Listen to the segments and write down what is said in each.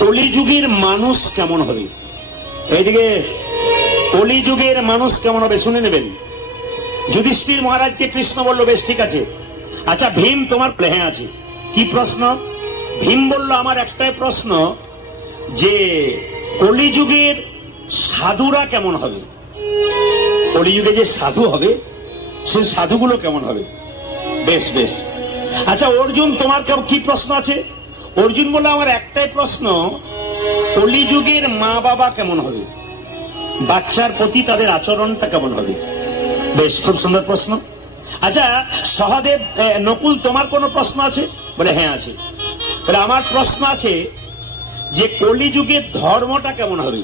কলিযুগের মানুষ কেমন হবে? এইদিকে কলিযুগের মানুষ কেমন হবে শুনে নেবেন। যুধিষ্ঠির মহারাজকে কৃষ্ণ বলল, বেশ ঠিক আছে, আচ্ছা ভীম তোমার হ্যাঁ আছে। কি প্রশ্ন? ভীম বলল, আমার একটাই প্রশ্ন, যে কলিযুগের সাধুরা কেমন হবে? কলিযুগে যে সাধু হবে, সেই সাধুগুলো কেমন হবে? বেশ বেশ, আচ্ছা অর্জুন তোমার কি প্রশ্ন আছে? অর্জুন বলল, আমার একটাই প্রশ্ন, কলিযুগের মা বাবা কেমন হবে? বাচ্চার প্রতি তাদের আচরণটা কেমন হবে? বেশ, খুব সুন্দর প্রশ্ন। আচ্ছা সহদেব, নকুল তোমার কোনো প্রশ্ন আছে? বলে হ্যাঁ আছে। বলে আমার প্রশ্ন আছে যে কলিযুগের ধর্মটা কেমন হবে?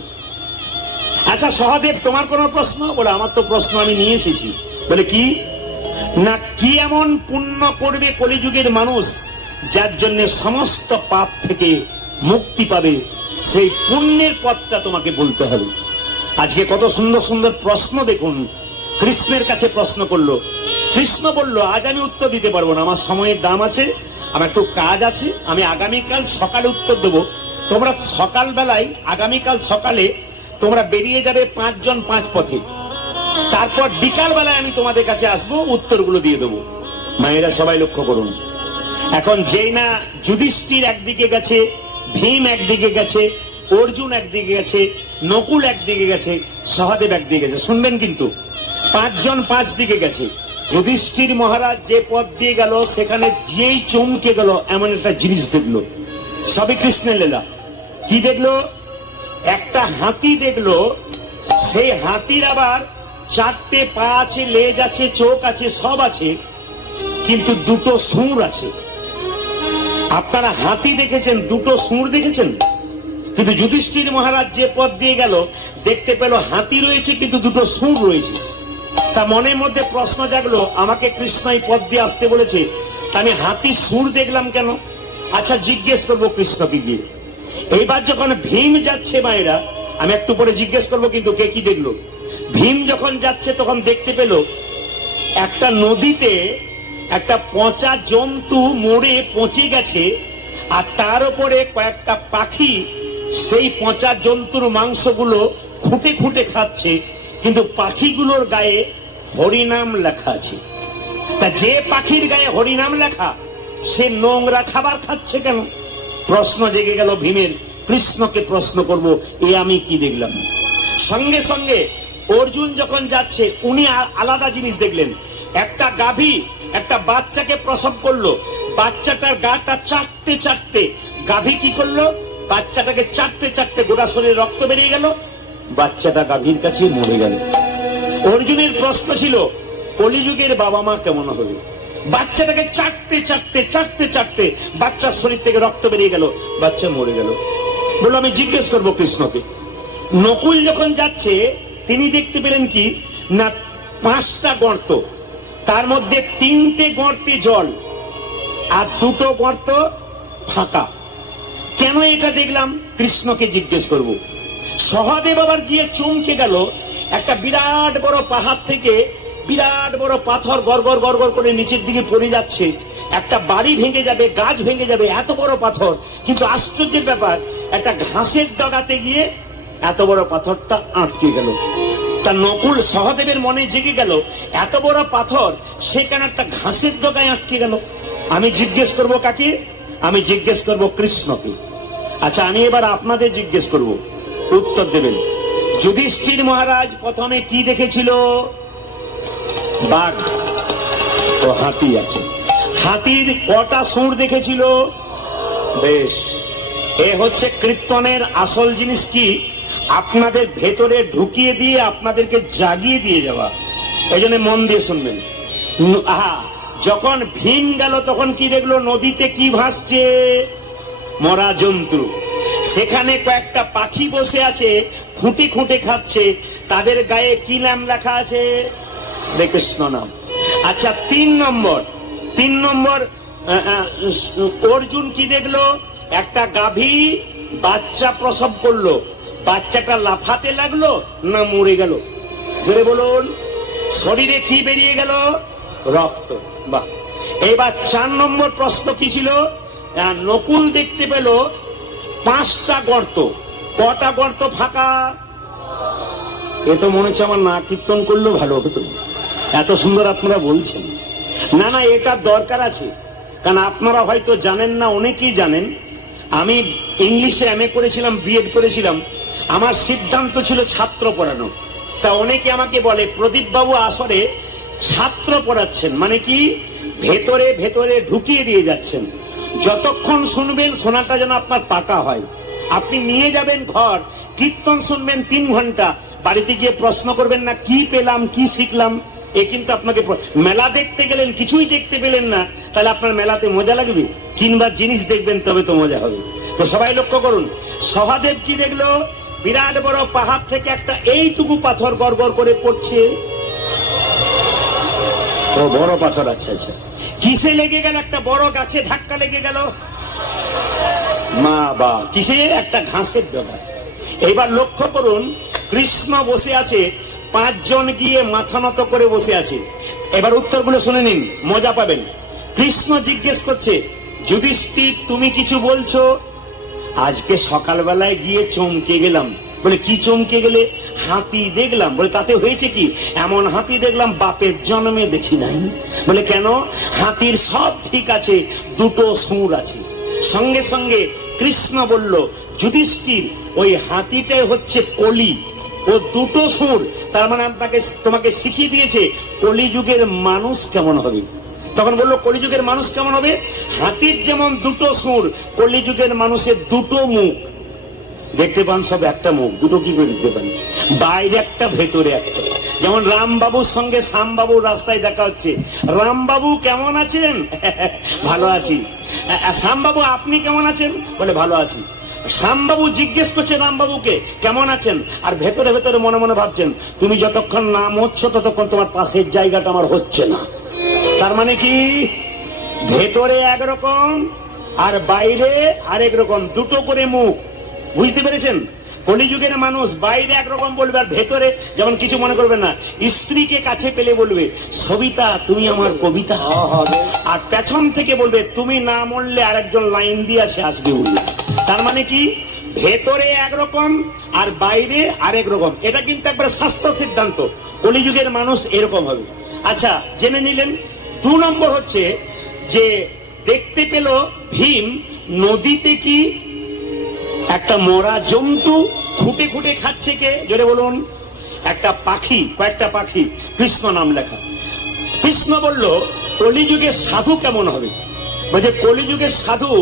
আচ্ছা সহদেব তোমার কোনো প্রশ্ন? বলে আমার তো প্রশ্ন আমি নিয়ে এসেছি। বলে কি? না, কি এমন পুণ্য করবে কলিযুগের মানুষ যার জন্য সমস্ত পাপ থেকে মুক্তি পাবে, সেই পুণ্যের পথটা তোমাকে বলতে হবে। আজকে কত সুন্দর সুন্দর প্রশ্ন দেখুন, কৃষ্ণের কাছে প্রশ্ন করলো। কৃষ্ণ বলল, আজ আমি উত্তর দিতে পারবো না, আমার সময়ের দাম আছে, আমার একটু কাজ আছে, আমি আগামীকাল সকালে উত্তর দেবো। তোমরা সকালবেলায়, আগামীকাল সকালে তোমরা বেরিয়ে যাবে 5 জন 5 পথে, তারপর বিকাল বেলায় আমি তোমাদের কাছে আসবো, উত্তরগুলো দিয়ে দেবো। মায়েরা সবাই লক্ষ্য করুন, এখন যেই না যুধিষ্ঠির একদিকে গেছে, ভীম একদিকে গেছে, অর্জুন একদিকে গেছে, নকুল একদিকে গেছে, সহদেব একদিকে গেছে। শুনবেন কিন্তু, 5 জন 5 দিকে গেছে। যুধিষ্ঠির মহারাজ যে পথ দিয়ে গেল, সেখানে গিয়েই চমকে গেল, এমন একটা জিনিস দেখলো। সবই কৃষ্ণের লীলা। কি দেখলো? একটা হাতি দেখলো, সেই হাতির আবার 4টে পা আছে, লেজ আছে, চোখ আছে, সব আছে, কিন্তু 2টো সুর আছে। আপনারা হাতি দেখেছেন, 2টো সুর দেখেছেন? কিন্তু যুধিষ্ঠির মহারাজ যে পথ দিয়ে গেল, দেখতে পেল হাতি রয়েছে কিন্তু 2টো সুর রয়েছে। তা মনের মধ্যে প্রশ্ন জাগলো, আমাকে কৃষ্ণ এই পথ দিয়ে আসতে বলেছে, আমি হাতির সুর দেখলাম কেন? আচ্ছা জিজ্ঞেস করবো কৃষ্ণকে গিয়ে। এইবার যখন ভীম যাচ্ছে, মায়েরা আমি একটু পরে জিজ্ঞেস করবো কিন্তু কে কি দেখলো। ভীম যখন যাচ্ছে তখন দেখতে পেল একটা নদীতে একটা পচা জন্তু মরে পচে গেছে, আর তার উপরে কয়েকটা পাখি সেই পচা জন্তুর মাংসগুলো খুঁটে খুঁটে খাচ্ছে, কিন্তু পাখিগুলোর গায়ে হরিনাম লেখা আছে। তা যে পাখির গায়ে হরিনাম লেখা, সে নোংরা খাবার খাচ্ছে কেন? প্রশ্ন জেগে গেল ভীমের, কৃষ্ণকে প্রশ্ন করব, এ আমি কি দেখলাম। সঙ্গে সঙ্গে অর্জুন যখন যাচ্ছে, উনি আলাদা জিনিস দেখলেন। একটা গাভী একটা বাচ্চাকে প্রসব করলো, বাচ্চাটার গাটা চাটতে চাটতে গাভী কি করলো? বাচ্চাটাকে চাটতে চাটতে গোটা শরীরে রক্ত বেরিয়ে গেল, বাচ্চাটা গাভীর কাছে মরে গেল। অর্জুনের প্রশ্ন ছিল, কলিযুগের বাবা মা কেমন হবে? বাচ্চাটাকে চাটতে চাটতে চাটতে চাটতে বাচ্চার শরীর থেকে রক্ত বেরিয়ে গেল, বাচ্চা মরে গেল। বললো আমি জিজ্ঞেস করবো কৃষ্ণকে। নকুল যখন যাচ্ছে, তিনি দেখতে পেলেন কি না, 5টা গর্ত, তার মধ্যে 3টে গর্তে জল আর 2টো গর্ত ফাঁকা। কেন এটা দেখলাম? কৃষ্ণকে জিজ্ঞেস করব। সহদেব আবার গিয়ে চমকে গেল, একটা বিরাট বড় পাহাড় থেকে বিরাট বড় পাথর গড়গড় গড়গড় করে নিচের দিকে পড়ে যাচ্ছে, একটা বাড়ি ভেঙে যাবে, গাছ ভেঙে যাবে, এত বড় পাথর। কিন্তু আশ্চর্যের ব্যাপার, একটা ঘাসের ডগাতে গিয়ে এত বড় পাথরটা আটকে গেল। তা নকুল সহদেবের মনে জেগে গেল, এত বড় পাথর সেখানে একটা ঘাসের ডগায় আটকে গেল। আমি জিজ্ঞেস করব কাকে? আমি জিজ্ঞেস করব কৃষ্ণকে। আচ্ছা আমি এবার আপনাদের জিজ্ঞেস করব, উত্তর দেবেন। যুধিষ্ঠির মহারাজ প্রথমে কি দেখেছিল? বাঘ ও হাতি আছে। হাতির কটা সুর দেখেছিল? বেশ, এ হচ্ছে কীর্তনের আসল জিনিস, কি আপনাদের ভেতরে ঢুকিয়ে দিয়ে আপনাদেরকে জাগিয়ে দিয়ে যাওয়া। এই জন্য মন দিয়ে শুনবেন। যখন ভীম গেল তখন কি দেখলো? নদীতে কি ভাসছে? মরা জন্তু। সেখানে কয়েকটা পাখি বসে আছে, খুঁটে খুঁটে খাচ্ছে, তাদের গায়ে কি নাম লেখা আছে? হরে কৃষ্ণ নাম। আচ্ছা 3 নম্বর অর্জুন কি দেখলো? একটা গাভী বাচ্চা প্রসব করলো, বাচ্চাটা লাফাতে লাগলো না মরে গেল? জোরে বলুন। শরীরে কি বেরিয়ে গেল? রক্ত। বাহ। এবার 4 নম্বর প্রশ্ন কি ছিল? নকুল দেখতে পেল 5টা গর্ত। কটা গর্ত ফাঁকা? এ তো মনে হচ্ছে আমার না কীর্তন করলেও ভালো হতো, এত সুন্দর আপনারা বলছেন। না না, এটা দরকার আছে, কারণ আপনারা হয়তো জানেন না, অনেকেই জানেন আমি ইংলিশে MA করেছিলাম, BEd করেছিলাম। আমার সিদ্ধান্ত ছিল ছাত্র পড়ানো। তা অনেকে আমাকে বলে, প্রদীপ বাবু আসরে ছাত্র পড়াচ্ছেন মানে কি? ভেতরে ভেতরে ঢুকিয়ে দিয়ে যাচ্ছেন। যতক্ষণ শুনবেন শোনাটা যেন আপনার পাকা হয়। আপনি নিয়ে যাবেন ঘর, কীর্তন শুনবেন 3 ঘন্টা, বাড়িতে গিয়ে প্রশ্ন করবেন না কি পেলাম কি শিখলাম। এ কিন্তু আপনাকে, মেলা দেখতে গেলেন কিছুই দেখতে পেলেন না, তাহলে আপনার মেলাতে মজা লাগবে? কিংবা জিনিস দেখবেন তবে তো মজা হবে। তো সবাই লক্ষ্য করুন, সহাদেব কি দেখলো? বিরাট বড় পাহাড় থেকে একটা এইটুকু পাথর গড়গড় করে পড়ছে। ও বড় পাথর, আচ্ছা আচ্ছা। কিসে লেগে গেল? একটা বড় গাছে ধাক্কা লেগে গেল। মা বা কিসে? একটা ঘাসের ডগা। এবার লক্ষ্য করুন, কৃষ্ণ বসে আছে, 5 জন গিয়ে মাথা নত করে বসে আছে। এবার উত্তরগুলো শুনে নিন, মজা পাবেন। কৃষ্ণ জিজ্ঞেস করছে, যুধিষ্ঠির তুমি কিছু বলছো? আজকে সকালবেলায় গিয়ে চমকে গেলাম। বলে কি চমকে গেলে? হাতি দেখলাম। বলে তাতে হয়েছে কি? এমন হাতি দেখলাম বাপের জন্মে দেখি নাই। বলে কেন? হাতির সব ঠিক আছে, 2টো সুর আছে। সঙ্গে সঙ্গে কৃষ্ণ বলল, যুধিষ্ঠির ওই হাতিটাই হচ্ছে কলি, ও 2টো সুর। তার মানে তোমাকে শিখিয়ে দিয়েছে কলিযুগের মানুষ কেমন হবে। তখন বললো কলিযুগের মানুষ কেমন হবে? হাতির যেমন 2টো সুর, কলিযুগের মানুষের 2টো মুখ। দেখতে পান সব একটা মুখ, 2টো কি করে দেখতে পান? বাইরে একটা ভেতরে একটা। যেমন রামবাবুর সঙ্গে শ্যামবাবুর রাস্তায় দেখা হচ্ছে। রামবাবু কেমন আছেন? ভালো আছি। শ্যামবাবু আপনি কেমন আছেন? বলে ভালো আছি। শ্যামবাবু জিজ্ঞেস করছে রামবাবুকে কেমন আছেন, আর ভেতরে ভেতরে মনে মনে ভাবছেন তুমি যতক্ষণ নাম হচ্ছ ততক্ষণ তোমার পাশের জায়গাটা আমার হচ্ছে না। তার মানে কি? ভেতরে একরকম আর বাইরে আরেক রকম, 2টো করে মুখ। বুঝতে পেরেছেন? কলিযুগের মানুষ বাইরে একরকম বলবে, আর ভেতরে যেমন কিছু মনে করবে না, স্ত্রীকে কাছে পেলে বলবে সবিতা তুমি আমার কবিতা, আর পেছন থেকে বলবে তুমি না মরলে আরেকজন লাইন দিয়ে সে আসবে বলবে। তার মানে কি? ভেতরে একরকম আর বাইরে আরেক রকম। এটা কিন্তু একবার শাস্ত্র সিদ্ধান্ত, কলিযুগের মানুষ এরকম হবে। আচ্ছা, জেনে নিলেন। 2 নম্বর হচ্ছে যে দেখতে পেল ভীম নদীতে কি একটা মরা জন্তু খুঁটে খুঁটে খাচ্ছে। কে? জোরে বলুন। একটা পাখি, কয়েকটা পাখি, কৃষ্ণ নাম লেখা। কৃষ্ণ বলল কলিযুগের সাধু কেমন হবে? বলছে কলিযুগের সাধু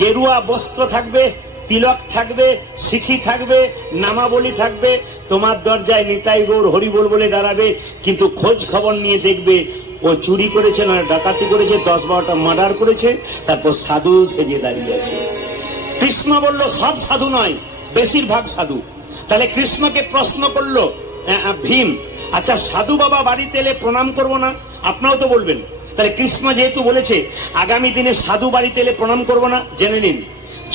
গেরুয়া বস্ত্র থাকবে, তিলক থাকবে, শিখি থাকবে, নামাবলী থাকবে, তোমার দরজায় নিতাই গৌর হরিবোল বলে দাঁড়াবে, কিন্তু খোঁজ খবর নিয়ে দেখবে ও চুরি করেছে না ডাকাতি করেছে, 10-12টা মার্ডার করেছে, তারপর সাধু সেজে দাঁড়িয়ে আছে। কৃষ্ণ বলল সব সাধু নয়, বেশিরভাগ সাধু। তাহলে কৃষ্ণকে প্রশ্ন করলো ভীম, আচ্ছা সাধু বাবা বাড়িতে এলে প্রণাম করবো না? আপনারাও তো বলবেন। তাহলে কৃষ্ণ যেহেতু বলেছে আগামী দিনে সাধু বাড়িতে এলে প্রণাম করবো না, জেনে নিন।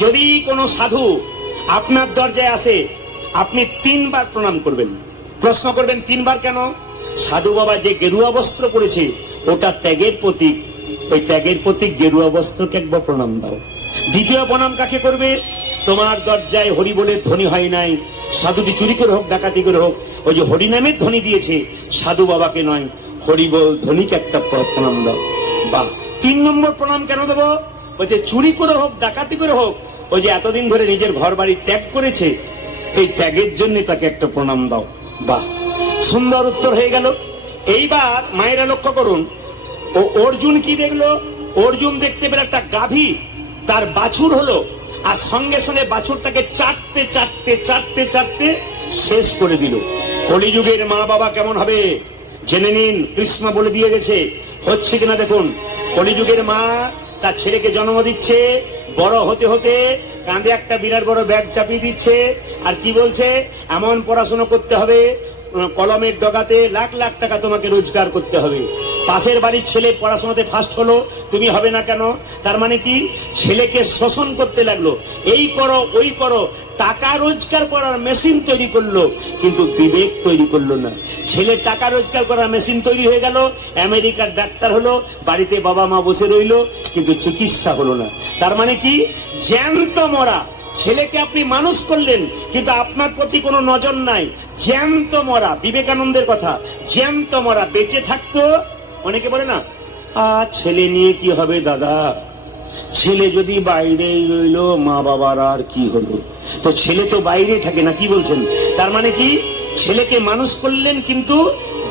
যদি কোনো সাধু আপনার দরজায় আসে, আপনি 3 বার প্রণাম করবেন। প্রশ্ন করবেন 3 বার কেন? সাধু বাবা যে গেরুয়া বস্ত্র পরেছে ওটা ত্যাগের প্রতীক, ওই ত্যাগের প্রতীক গেরুয়া বস্ত্রকে একবার প্রণাম দাও। দ্বিতীয় প্রণাম কাকে করবে? তোমার দরজায় হরি বলে ধ্বনি হয় নাই, সাধুটি চুরি করে হোক ডাকাতি করে হোক, ওই যে হরিনামের ধ্বনি দিয়েছে, সাধু বাবাকে নয়, হরি বল ধ্বনিকে একটা প্রণাম দাও। বাহ। 3 নম্বর প্রণাম কেন দেবো? বলছে চুরি করে হোক ডাকাতি করে হোক, ওই যে এতদিন ধরে নিজের ঘর বাড়ি ত্যাগ করেছে, এই ত্যাগের জন্য তাকে একটা প্রণাম দাও। বাহ, সুন্দর উত্তর হয়ে গেল। এইবার মায়েরা লক্ষ্য করুন, ও অর্জুন কি দেখলো? অর্জুন দেখতে পেল একটা গাভী, তার বাছুর হলো, আর সঙ্গে সঙ্গে বাছুরটাকে চাটতে চাটতে চাটতে চাটতে শেষ করে দিল। কলিযুগের মা বাবা কেমন হবে জেনে নিন। কৃষ্ণ বলে দিয়ে গেছে, হচ্ছে কিনা দেখুন। কলিযুগের মা তার ছেলেকে জন্ম দিচ্ছে, বড় হতে হতে কাঁধে একটা বিরাট বড় ব্যাগ চাপিয়ে দিচ্ছে, আর কি বলছে এমন পড়াশোনা করতে হবে, কলমের ডগাতে লাখ লাখ টাকা তোমাকে রোজগার করতে হবে। পাশের বাড়ির ছেলে পড়াশোনাতে ফার্স্ট হলো, তুমি হবে না কেন? তার মানে কি? ছেলেকে শোষণ করতে লাগলো, এই করো ওই করো, টাকা রোজগার করার মেশিন তৈরি করলো, কিন্তু বিবেক তৈরি করলো না। ছেলে টাকা রোজগার করার মেশিন তৈরি হয়ে গেল, আমেরিকার ডাক্তার হলো, বাড়িতে বাবা মা বসে রইলো, কিন্তু চিকিৎসা হলো না। তার মানে কি? জ্যান্ত মরা ছেলেকে আপনি মানুষ করলেন, কিন্তু আপনার প্রতি কোনো নজর নাই। জ্যান্ত মরা, বিবেকানন্দের কথা, জ্যান্ত মরা। বেঁচে থাকতো, অনেকে বলে না, ছেলে নিয়ে কি হবে দাদা, ছেলে যদি বাইরেই রইলো, মা বাবার আর কি হলো। তো ছেলে তো বাইরে থাকে না, কি বলছেন? তার মানে কি, ছেলেকে মানুষ করলেন কিন্তু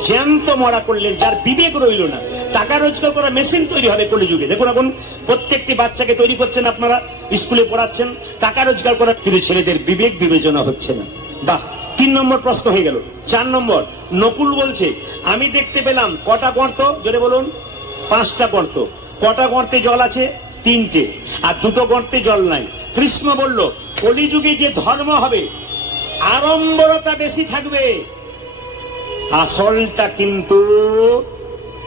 জ্যান্ত মরা করলেন, যার বিবেক রইল না। টাকা রোজগার করা মেশিন তৈরি হবে কলিযুগে। দেখুন এখন প্রত্যেকটি বাচ্চাকে তৈরি করছেন আপনারা, স্কুলে পড়াচ্ছেন, টাকা রোজগার করা, কিন্তু ছেলেদের বিবেক বিবেচনা হচ্ছে না। বাহ, 3 নম্বর প্রশ্ন হয়ে গেল। 4 নম্বর, নকুল বলছে, আমি দেখতে পেলাম কটা গর্ত, জোরে বলুন। 5টা গর্ত। কটা গর্তে জল আছে? 3টে। আর 2টো গর্তে জল নাই। কৃষ্ণ বলল, কলিযুগে যে ধর্ম হবে, আড়ম্বরতা বেশি থাকবে, আসলটা কিন্তু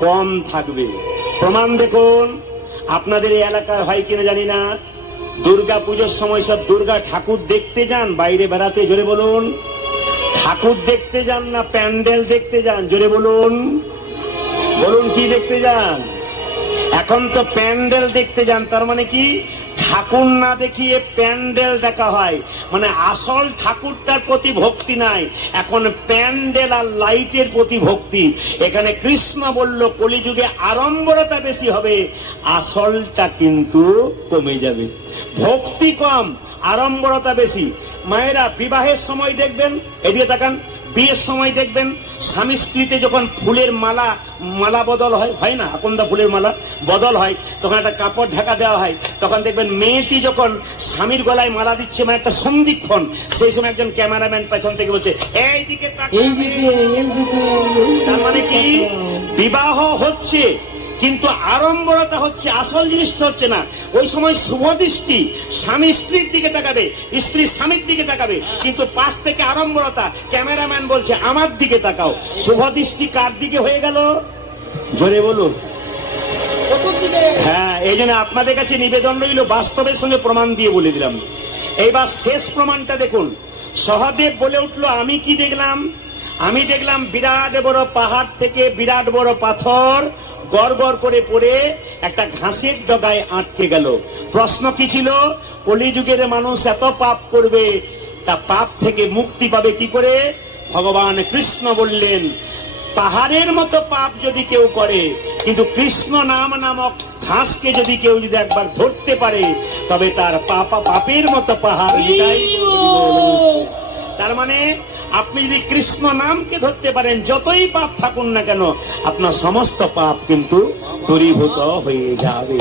কম থাকবে। প্রমাণ দেখুন, আপনাদের এই এলাকার হয় কিনা জানি না, দুর্গা পুজোর সময় সব দুর্গা ঠাকুর দেখতে যান বাইরে বেড়াতে, জোরে বলুন। ঠাকুর দেখতে যান না প্যান্ডেল দেখতে যান, জোরে বলুন। বলুন, কি দেখতে যান? এখন তো প্যান্ডেল দেখতে যান। তার মানে কি, ঠাকুর না দেখিয়ে প্যান্ডেল দেখা হয়, মানে আসল ঠাকুরটার প্রতি ভক্তি নাই, এখন প্যান্ডেল আর লাইটের প্রতি ভক্তি। এখানে কৃষ্ণ বলল, কলিযুগে আড়ম্বরতা বেশি হবে, আসলটা কিন্তু কমে যাবে। ভক্তি কম, আড়ম্বরতা বেশি। মায়েরা বিবাহের সময় দেখবেন, এদিকে তাকান, বিয়ের সময় দেখবেন স্বামী স্ত্রীতে যখন ফুলের মালা বদল হয় না, আকন্দা ফুলের মালা বদল হয়, তখন একটা কাপড় ঢাকা দেওয়া হয়। তখন দেখবেন মেয়েটি যখন স্বামীর গলায় মালা দিচ্ছে, মানে একটা সন্ধিক্ষণ, সেই সময় একজন ক্যামেরাম্যান পেছন থেকে বলছে, এইদিকে তাকাবে। তার মানে কি, বিবাহ হচ্ছে কিন্তু আড়ম্বরতা হচ্ছে, আসল জিনিসটা হচ্ছে না। ওই সময় শুভ দৃষ্টি, স্বামী স্ত্রীর দিকে তাকাবে, স্ত্রী স্বামীর দিকে তাকাবে, কিন্তু পাশ থেকে আড়ম্বরতা। ক্যামেরাম্যান বলছে, আমার দিকে তাকাও। শুভ দৃষ্টি কার দিকে হয়ে গেল, জোরে বলুন। হ্যাঁ, এই জন্য আপনাদের কাছে নিবেদন রইল, বাস্তবের সঙ্গে প্রমাণ দিয়ে বলে দিলাম। এইবার শেষ প্রমাণটা দেখুন। সহদেব বলে উঠলো, আমি কি দেখলাম? আমি দেখলাম বিরাট বড় পাহাড় থেকে বিরাট বড় পাথর গড় গড় করে পড়ে একটা ঘাসের ডগায় আটকে গেল। প্রশ্ন কি ছিল? কলিযুগের মানুষ এত পাপ করবে, তা পাপ থেকে মুক্তি পাবে কি করে? ভগবান কৃষ্ণ বললেন, পাহাড়ের মতো পাপ যদি কেউ করে, কিন্তু কৃষ্ণ নাম নামক ঘাসকে যদি কেউ একবার ধরতে পারে, তবে তার পাপের মতো পাহাড় মিটাই। তার মানে আপনি যদি কৃষ্ণ নামকে ধরতে পারেন, যতই পাপ থাকুন না কেন, আপনার সমস্ত পাপ কিন্তু দূরীভূত হয়ে যাবে।